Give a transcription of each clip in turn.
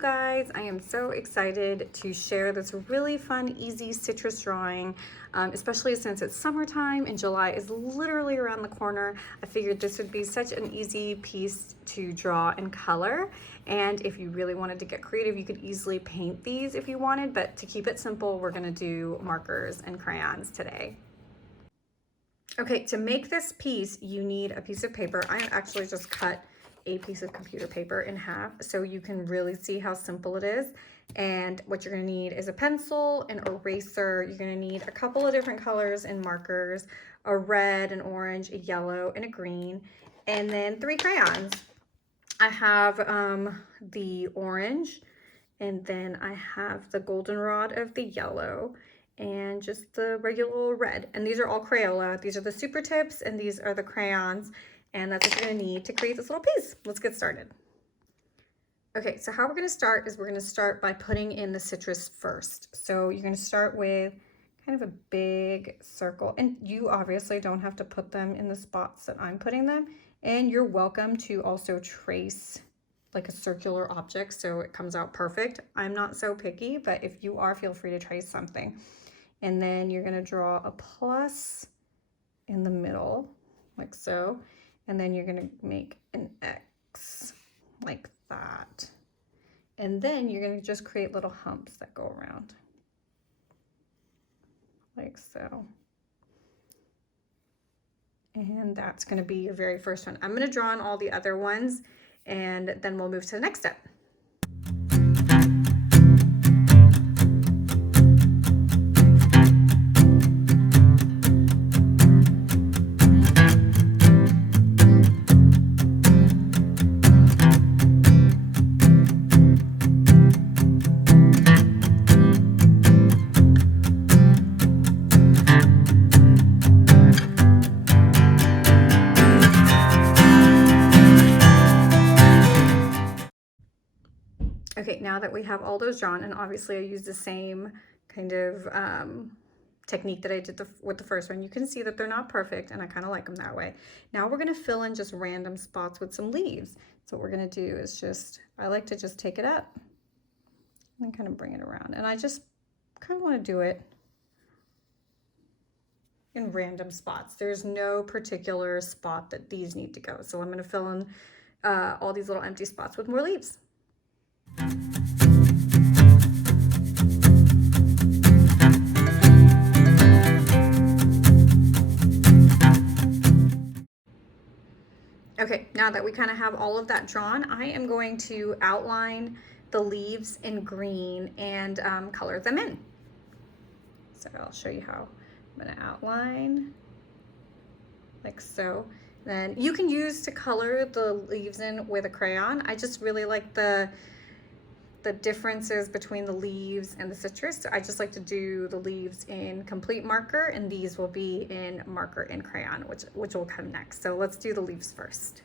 guys, I am so excited to share this really fun, easy citrus drawing, especially since it's summertime and July is literally around the corner. I figured this would be such an easy piece to draw and color. And if you really wanted to get creative, you could easily paint these if you wanted, but to keep it simple, we're gonna do markers and crayons today. Okay, to make this piece, you need a piece of paper. I actually just cut a piece of computer paper in half so you can really see how simple it is. And what you're gonna need is a pencil, an eraser. You're gonna need a couple of different colors and markers, a red, an orange, a yellow, and a green, and then 3 crayons. I have the orange, and then I have the goldenrod of the yellow, and just the regular red. And these are all Crayola. These are the super tips, and these are the crayons. And that's what you're gonna need to create this little piece. Let's get started. Okay, so how we're gonna start is we're gonna start by putting in the citrus first. So you're gonna start with kind of a big circle, and you obviously don't have to put them in the spots that I'm putting them. And you're welcome to also trace like a circular object so it comes out perfect. I'm not so picky, but if you are, feel free to trace something. And then you're gonna draw a plus in the middle, like so. And then you're gonna make an X like that. And then you're gonna just create little humps that go around, like so. And that's gonna be your very first one. I'm gonna draw on all the other ones, and then we'll move to the next step. Okay, now that we have all those drawn, and obviously I use the same kind of technique that I did with the first one, you can see that they're not perfect, and I kind of like them that way. Now we're gonna fill in just random spots with some leaves. So what we're gonna do is I like to just take it up and then kind of bring it around. And I just kind of wanna do it in random spots. There's no particular spot that these need to go. So I'm gonna fill in all these little empty spots with more leaves. Okay, now that we kind of have all of that drawn, I am going to outline the leaves in green and color them in. So I'll show you how. I'm going to outline like so. Then you can use to color the leaves in with a crayon. I just really like the differences between the leaves and the citrus. So I just like to do the leaves in complete marker, and these will be in marker and crayon, which will come next. So let's do the leaves first.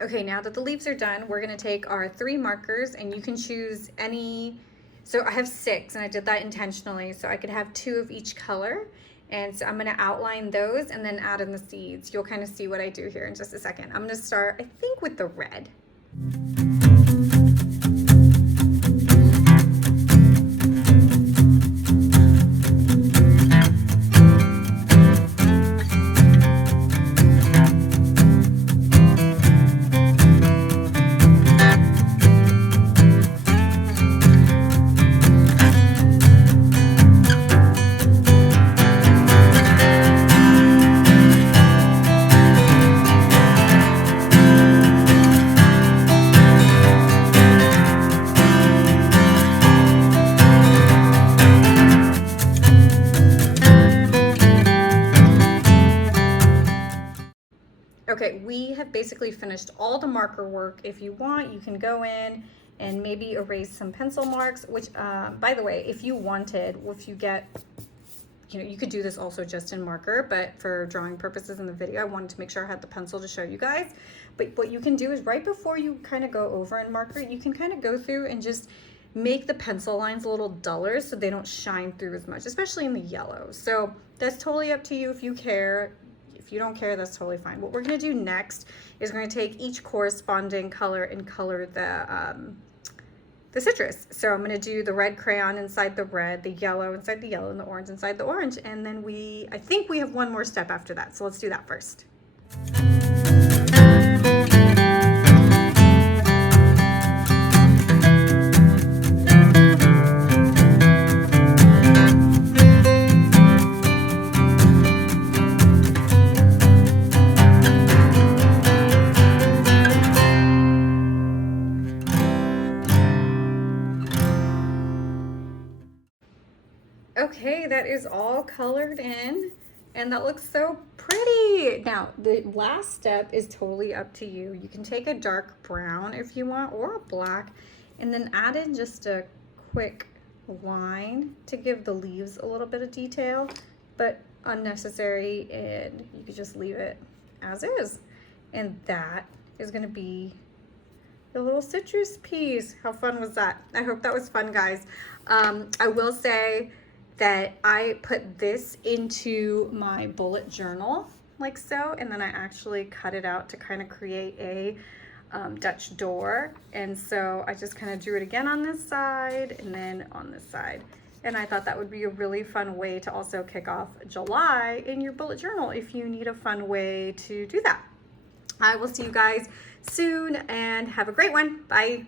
Okay, now that the leaves are done, we're gonna take our 3 markers, and you can choose any. So I have 6, and I did that intentionally, so I could have 2 of each color. And so I'm gonna outline those and then add in the seeds. You'll kind of see what I do here in just a second. I'm gonna start, I think, with the red. Okay, we have basically finished all the marker work. If you want, you can go in and maybe erase some pencil marks, which, by the way, if you wanted, if you get you know, you could do this also just in marker, but for drawing purposes in the video, I wanted to make sure I had the pencil to show you guys. But what you can do is right before you kind of go over in marker, you can kind of go through and just make the pencil lines a little duller so they don't shine through as much, especially in the yellow. So that's totally up to you if you care. If you don't care, that's totally fine. What we're gonna do next is we're gonna take each corresponding color and color the citrus. So I'm gonna do the red crayon inside the red, the yellow inside the yellow, and the orange inside the orange. And then I think we have one more step after that. So let's do that first. Okay, that is all colored in and that looks so pretty. Now, the last step is totally up to you. You can take a dark brown if you want or a black and then add in just a quick line to give the leaves a little bit of detail, but unnecessary, and you could just leave it as is. And that is going to be the little citrus piece. How fun was that? I hope that was fun, guys. I will say that I put this into my bullet journal like so, and then I actually cut it out to kind of create a Dutch door. And so I just kind of drew it again on this side and then on this side. And I thought that would be a really fun way to also kick off July in your bullet journal if you need a fun way to do that. I will see you guys soon and have a great one. Bye.